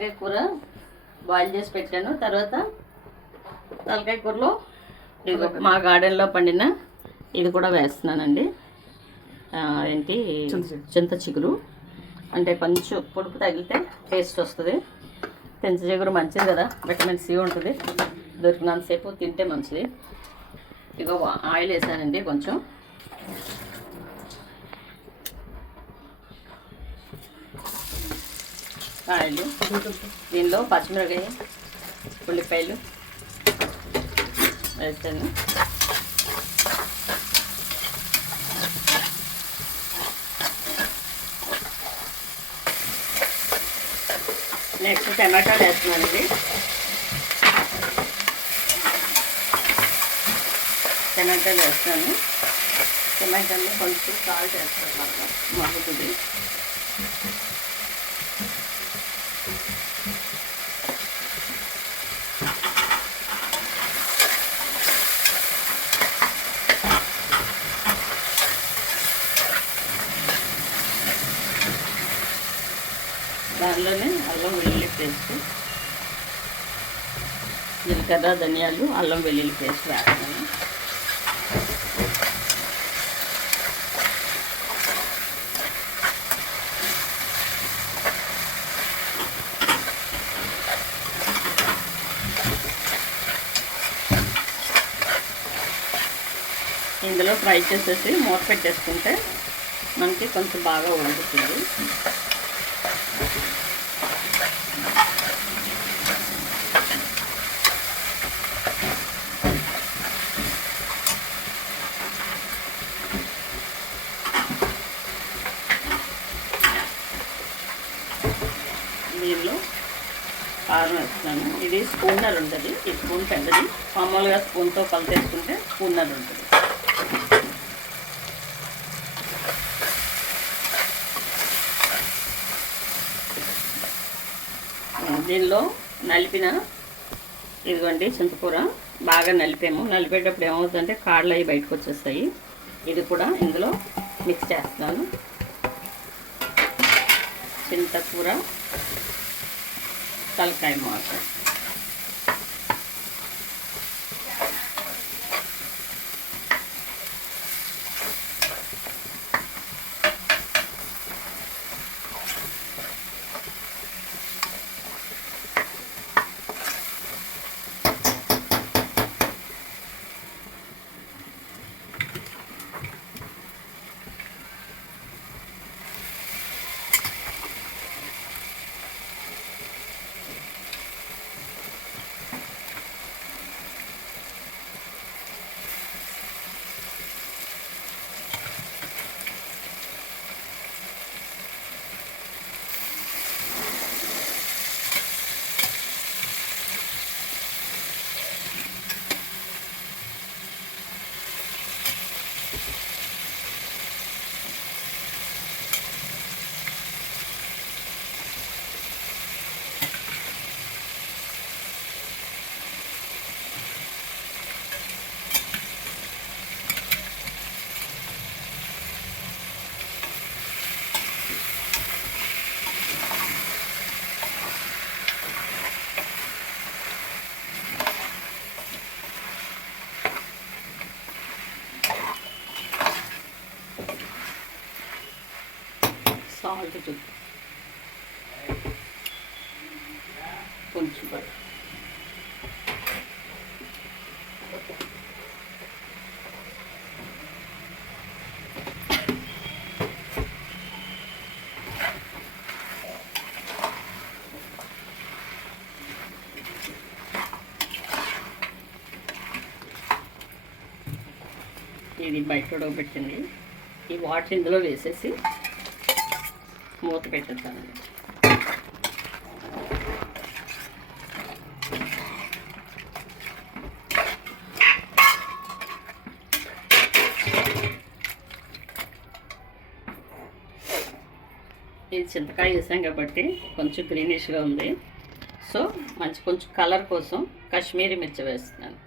తలకాయ కూర బాయిల్ చేసి పెట్టాను. తర్వాత తలకాయ కూరలో ఇది మా గార్డెన్లో పండిన ఇది కూడా వేస్తున్నానండి. ఏంటి చింత చిగురు, అంటే కొంచెం పొడుపు తగిలితే టేస్ట్ వస్తుంది. చింత చిగురు మంచిది కదా, విటమిన్ సి ఉంటుంది. దొరికినంతసేపు తింటే మంచిది. ఇక ఆయిల్ వేసానండి కొంచెం. ఆయిల్, దీనిలో పచ్చిమిరపకాయ, ఉల్లిపాయలు వేసాను. నెక్స్ట్ టమాటాలు వేస్తున్నానండి. టమాటాలు వేస్తాను. టమాటాలు కొంచెం సాల్ట్ వేస్తాను, బాగా మగ్గుతుంది. దానిలోనే అల్లం వెల్లుల్లి పేస్ట్, జీలకర్ర, ధనియాలు, అల్లం వెల్లుల్లి పేస్ట్ వేస్తాను. ఇందులో ఫ్రై చేసేసి మూత పెట్టేసుకుంటే మనకి కొంచెం బాగా ఉడుకుతుంది. దీనిలో కారం వేస్తున్నాను. ఇది స్పూనర్ ఉంటుంది, ఈ స్పూన్ పెద్దది. మామూలుగా స్పూన్తో కలిపేసుకుంటే స్పూనర్ ఉంటుంది. దీనిలో నలిపిన ఇదిగోండి చింతకూర బాగా నలిపాము. నలిపేటప్పుడు ఏమవుతుందంటే కాడలు అవి బయటకు వచ్చేస్తాయి. ఇది కూడా ఇందులో మిక్స్ చేస్తున్నాను. చింతకూర, తలకాయ మాత. సాల్ట్ కొంచెం ఇది బయట ఉడకబెట్టింది. ఈ వాటర్ ఇందులో వేసేసి మూత పెట్టేస్తానండి. ఇది చింతకాయ వేసాం కాబట్టి కొంచెం గ్రీనిష్గా ఉంది. సో కొంచెం కలర్ కోసం కాశ్మీరీ మిర్చి వేస్తున్నాను.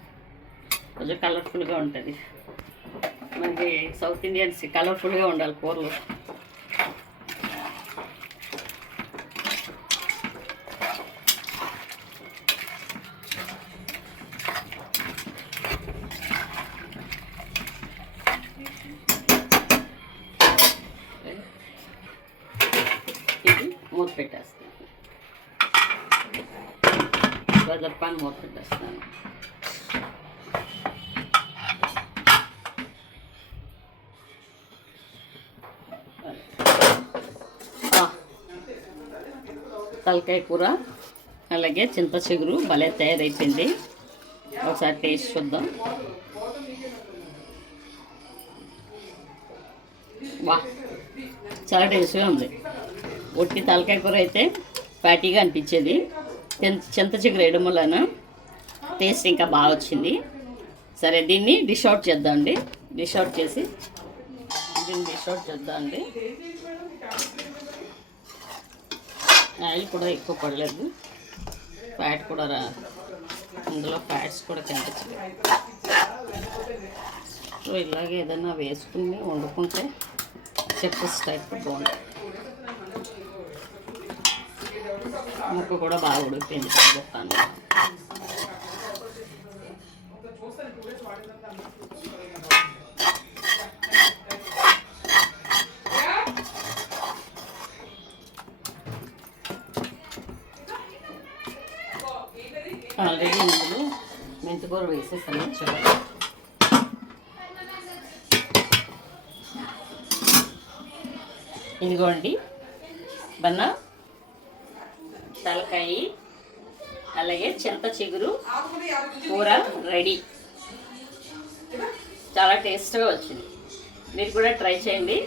కొంచెం కలర్ఫుల్గా ఉంటుంది. మనకి సౌత్ ఇండియన్స్ కలర్ఫుల్గా ఉండాలి కూరలు. గదర్పాన్ మూత పెట్టేస్తాను. తలకాయ కూర అలాగే చింత చిగురు భలే తయారైపోయింది. ఒకసారి టేస్ట్ చూద్దాం. వా, చాలా టేస్ట్గా ఉంది. ఒట్టి తలకాయ కూర అయితే ఫ్యాటీగా అనిపించేది. చింత చిగురు వేయడం వలన టేస్ట్ ఇంకా బాగా వచ్చింది. సరే, దీన్ని డిష్ అవుట్ చేద్దామండి. డిష్ అవుట్ చేసి దీన్ని డిష్ అవుట్ చేద్దామండి. ఆయిల్ కూడా ఎక్కువ పడలేదు, ఫ్యాట్ కూడా అందులో ఫ్యాట్స్ కూడా కనిపించలేదు. సో ఇలాగే ఏదైనా వేసుకుని వండుకుంటే చట్నీస్ టైప్ బాగుంటుంది. ముక్క కూడా బాగా ఉడికిపోయింది. చెప్తాను. ఆల్రెడీ ఇందులో మెంతికూర వేసేసాను. చూడండి, ఇదిగోండి బన్న తలకాయ అలాగే చింత చిగురు కూర రెడీ. చాలా టేస్ట్గా వచ్చింది. మీరు కూడా ట్రై చేయండి.